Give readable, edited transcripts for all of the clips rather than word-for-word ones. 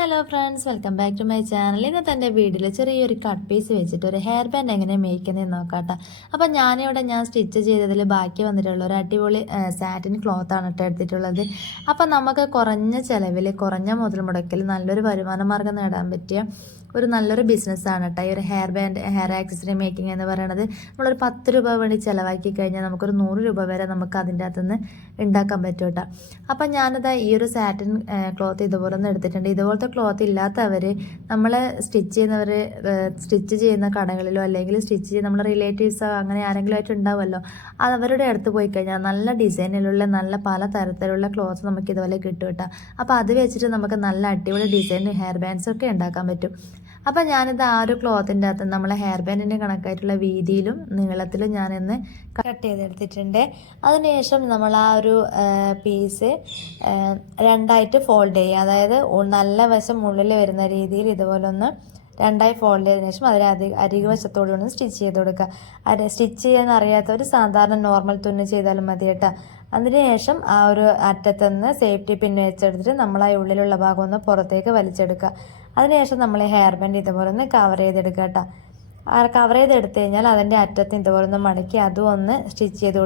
Hello friends, welcome back to my channel. ഇന്നത്തെ എൻ്റെ വീട്ടിൽ ചെറിയൊരു കട്ട് പീസ് വെച്ചിട്ട് ഒരു ഹെയർ ബാൻഡ് എങ്ങനെ മേക്ക് ചെയ്യുന്നത് നോക്കാട്ടോ. അപ്പോൾ ഞാൻ സ്റ്റിച്ച് ചെയ്തതിൽ ബാക്കി വന്നിട്ടുള്ള ഒരു അടിപൊളി സാറ്റിൻ ക്ലോത്താണ് കേട്ടോ എടുത്തിട്ടുള്ളത്. അപ്പോൾ നമുക്ക് കുറഞ്ഞ ചിലവിൽ കുറഞ്ഞ മുതൽ മുടക്കിൽ നല്ലൊരു വരുമാന മാർഗ്ഗം നേടാൻ പറ്റിയ ഒരു നല്ലൊരു ബിസിനസ്സാണ് കേട്ടോ ഈ ഒരു hair band hair accessory making എന്ന് പറയുന്നത്. നമ്മളൊരു 10 രൂപ വേണ്ടി ചിലവാക്കി കഴിഞ്ഞാൽ നമുക്കൊരു 100 രൂപ വരെ നമുക്ക് അതിൻ്റെ അകത്തുനിന്ന് ഉണ്ടാക്കാൻ പറ്റും കേട്ടോ. അപ്പം ഞാനിതാ ഈ ഒരു സാറ്റിൻ ക്ലോത്ത് ഇതുപോലെ ഒന്ന് എടുത്തിട്ടുണ്ട്. ഇതുപോലത്തെ ക്ലോത്ത് ഇല്ലാത്തവർ നമ്മൾ സ്റ്റിച്ച് ചെയ്യുന്ന കടകളിലോ അല്ലെങ്കിൽ സ്റ്റിച്ച് ചെയ്യുന്ന നമ്മുടെ റിലേറ്റീവ്സോ അങ്ങനെ ആരെങ്കിലും ആയിട്ട് ഉണ്ടാവുമല്ലോ, അവരുടെ അടുത്ത് പോയി കഴിഞ്ഞാൽ നല്ല ഡിസൈനിലുള്ള നല്ല പല തരത്തിലുള്ള ക്ലോത്ത് നമുക്ക് ഇതുപോലെ കിട്ടും കേട്ടോ. അപ്പോൾ അത് വെച്ചിട്ട് നമുക്ക് നല്ല അടിപൊളി ഡിസൈൻ ഹെയർ ബാൻഡ്സ് ഒക്കെ ഉണ്ടാക്കാൻ പറ്റും. അപ്പോൾ ഞാനിത് ആ ഒരു ക്ലോത്തിൻ്റെ അകത്ത് നമ്മളെ ഹെയർ ബാൻഡിൻ്റെ കണക്കായിട്ടുള്ള വീതിയിലും നീളത്തിലും ഞാനിന്ന് കട്ട് ചെയ്തെടുത്തിട്ടുണ്ട്. അതിനുശേഷം നമ്മൾ ആ ഒരു പീസ് രണ്ടായിട്ട് ഫോൾഡ് ചെയ്യുക. അതായത് നല്ല വശം ഉള്ളിൽ വരുന്ന രീതിയിൽ ഇതുപോലെ ഒന്ന് രണ്ടായി ഫോൾഡ് ചെയ്തതിനു ശേഷം അതിന് അരികുവശത്തോടെ ഒന്ന് സ്റ്റിച്ച് ചെയ്ത് കൊടുക്കുക. സ്റ്റിച്ച് ചെയ്യാൻ അറിയാത്തവർ സാധാരണ നോർമൽ തുന്നി ചെയ്താലും മതി കേട്ടോ. അതിനുശേഷം ആ ഒരു അറ്റത്തുനിന്ന് സേഫ്റ്റി പിൻ വെച്ചെടുത്തിട്ട് നമ്മൾ ആ ഉള്ളിലുള്ള ഭാഗം ഒന്ന് പുറത്തേക്ക് വലിച്ചെടുക്കുക. അതിനുശേഷം നമ്മൾ ഹെയർ ബാൻഡ് ഇതുപോലെ ഒന്ന് കവർ ചെയ്തെടുക്കുക കേട്ടോ. കവർ ചെയ്തെടുത്ത് കഴിഞ്ഞാൽ അതിൻ്റെ അറ്റത്ത് ഇതുപോലെ ഒന്ന് മടക്കി അതും ഒന്ന് സ്റ്റിച്ച് ചെയ്ത്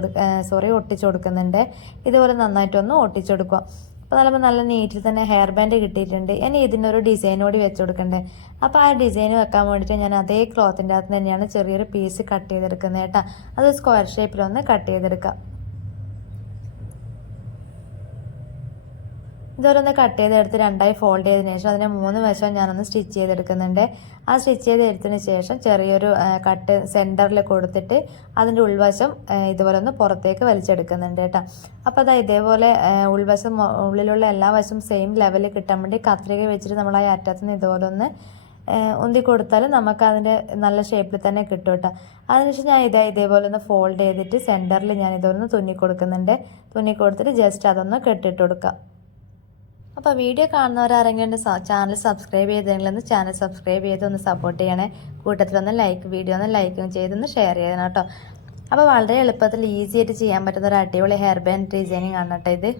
ഒട്ടിച്ചു കൊടുക്കുന്നുണ്ട്. ഇതുപോലെ നന്നായിട്ടൊന്ന് ഒട്ടിച്ചു കൊടുക്കുക. അപ്പോൾ നല്ല നീറ്റിൽ തന്നെ ഹെയർ ബാൻഡ് കിട്ടിയിട്ടുണ്ട്. ഇനി ഇതിനൊരു ഡിസൈൻ കൂടി വെച്ച് കൊടുക്കണ്ടേ. അപ്പോൾ ആ ഡിസൈൻ വെക്കാൻ വേണ്ടിയിട്ട് ഞാൻ അതേ ക്ലോത്തിൻ്റെ അകത്ത് തന്നെയാണ് ചെറിയൊരു പീസ് കട്ട് ചെയ്തെടുക്കുന്നത് കേട്ടോ. അത് സ്ക്വയർ ഷേപ്പിലൊന്ന് കട്ട് ചെയ്തെടുക്കാം. ഇതൊരൊന്ന് കട്ട് ചെയ്തെടുത്ത് രണ്ടായി ഫോൾഡ് ചെയ്തതിന് ശേഷം അതിനെ 3 വശവും ഞാനൊന്ന് സ്റ്റിച്ച് ചെയ്തെടുക്കുന്നുണ്ട്. ആ സ്റ്റിച്ച് ചെയ്തെടുത്തതിന് ശേഷം ചെറിയൊരു കട്ട് സെൻറ്ററിൽ കൊടുത്തിട്ട് അതിൻ്റെ ഉൾവശം ഇതുപോലെ ഒന്ന് പുറത്തേക്ക് വലിച്ചെടുക്കുന്നുണ്ട് കേട്ടോ. അപ്പോൾ അതാ ഇതേപോലെ ഉള്ളിലുള്ള എല്ലാ വശവും സെയിം ലെവലിൽ കിട്ടാൻ വേണ്ടി കത്രിക വെച്ചിട്ട് നമ്മൾ ആ അറ്റത്തുനിന്ന് ഇതുപോലെ ഒന്ന് ഉന്തി കൊടുത്താൽ നമുക്ക് അതിൻ്റെ നല്ല ഷേപ്പിൽ തന്നെ കിട്ടും കേട്ടോ. അതിനുശേഷം ഞാൻ ഇതേപോലെ ഒന്ന് ഫോൾഡ് ചെയ്തിട്ട് സെൻറ്ററിൽ ഞാൻ ഇതൊന്ന് തുന്നി കൊടുത്തിട്ട് ജസ്റ്റ് അതൊന്ന് കെട്ടിട്ട് കൊടുക്കാം. അപ്പോൾ വീഡിയോ കാണുന്നവരാരെങ്കിലും എൻ്റെ ചാനൽ സബ്സ്ക്രൈബ് ചെയ്തെങ്കിലൊന്ന് ചാനൽ സബ്സ്ക്രൈബ് ചെയ്ത് ഒന്ന് സപ്പോർട്ട് ചെയ്യണേ. കൂട്ടത്തിലൊന്ന് വീഡിയോ ഒന്ന് ലൈക്കും ചെയ്തൊന്ന് ഷെയർ ചെയ്യണം കേട്ടോ. അപ്പോൾ വളരെ എളുപ്പത്തിൽ ഈസി ആയിട്ട് ചെയ്യാൻ പറ്റുന്ന ഒരു അടിപൊളി ഹെയർ ബാൻഡ് ഡിസൈനിങ് ആണ് കേട്ടോ ഇത്.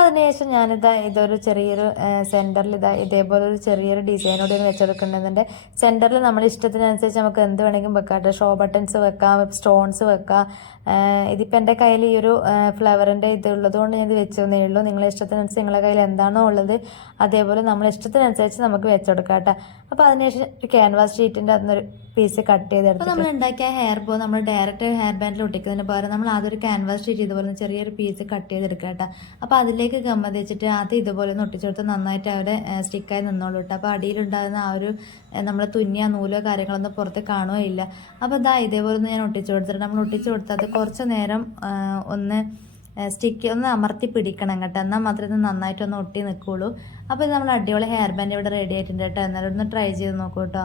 അതിനുശേഷം ഇതൊരു ചെറിയൊരു സെൻറ്ററിൽ ഇതേപോലെ ഒരു ചെറിയൊരു ഡിസൈനോട് വെച്ചെടുക്കേണ്ടതുണ്ട്. സെൻറ്ററിൽ നമ്മുടെ ഇഷ്ടത്തിനനുസരിച്ച് നമുക്ക് എന്ത് വേണമെങ്കിലും വെക്കാം. ഷോ ബട്ടൺസ് വെക്കാം, സ്റ്റോൺസ് വെക്കാം. ഇതിപ്പോൾ എൻ്റെ കയ്യിൽ ഈ ഒരു ഫ്ലവറിൻ്റെ ഇതുള്ളത് കൊണ്ട് ഞാൻ ഇത് വെച്ചതേ ഉള്ളൂ. നിങ്ങളുടെ ഇഷ്ടത്തിനനുസരിച്ച് നിങ്ങളുടെ കയ്യിൽ എന്താണോ ഉള്ളത് അതേപോലെ നമ്മുടെ ഇഷ്ടത്തിനനുസരിച്ച് നമുക്ക് വെച്ചെടുക്കാം കേട്ടോ. അപ്പോൾ അതിനുശേഷം ക്യാൻവാസ് ഷീറ്റിൻ്റെ അതിനൊരു പീസ് കട്ട് ചെയ്തെടുത്ത് നമ്മൾ ഉണ്ടാക്കിയ ഹെയർ ബോ നമ്മൾ ഡയറക്റ്റ് ഹെയർ ബാൻഡിൽ ഒട്ടിക്കുന്നതിന് പകരം നമ്മൾ അതൊരു ക്യാൻവാസ് ഷീറ്റ് ഇതുപോലെ ചെറിയൊരു പീസ് കട്ട് ചെയ്തെടുക്കുക കേട്ടോ. അപ്പോൾ അതിലേക്ക് ഗമ്മ വെച്ചിട്ട് അത് ഇതുപോലെ ഒന്ന് ഒട്ടിച്ചെടുത്ത് നന്നായിട്ട് അവിടെ സ്റ്റിക്കായി നിന്നോളൂ കേട്ടോ. അപ്പോൾ അടിയിലുണ്ടാകുന്ന ആ ഒരു നമ്മൾ തുന്നിയ നൂലോ കാര്യങ്ങളൊന്നും പുറത്ത് കാണുകയില്ല. അപ്പോൾ ഇതേപോലെ ഒന്ന് ഞാൻ ഒട്ടിച്ചു കൊടുത്തിട്ട് നമ്മൾ ഒട്ടിച്ചു കൊടുത്താൽ അത് കുറച്ച് നേരം ഒന്ന് ഒന്ന് അമർത്തി പിടിക്കണം കേട്ടോ. എന്നാൽ മാത്രമേ ഇത് നന്നായിട്ടൊന്ന് ഒട്ടി നിൽക്കുകയുള്ളൂ. അപ്പോൾ ഇത് നമ്മൾ അടിപൊളി ഹെയർ ബാൻഡ് ഇവിടെ റെഡി ആയിട്ടുണ്ട് കേട്ടോ. എന്നാലും ഒന്ന് ട്രൈ ചെയ്ത് നോക്കൂ കേട്ടോ.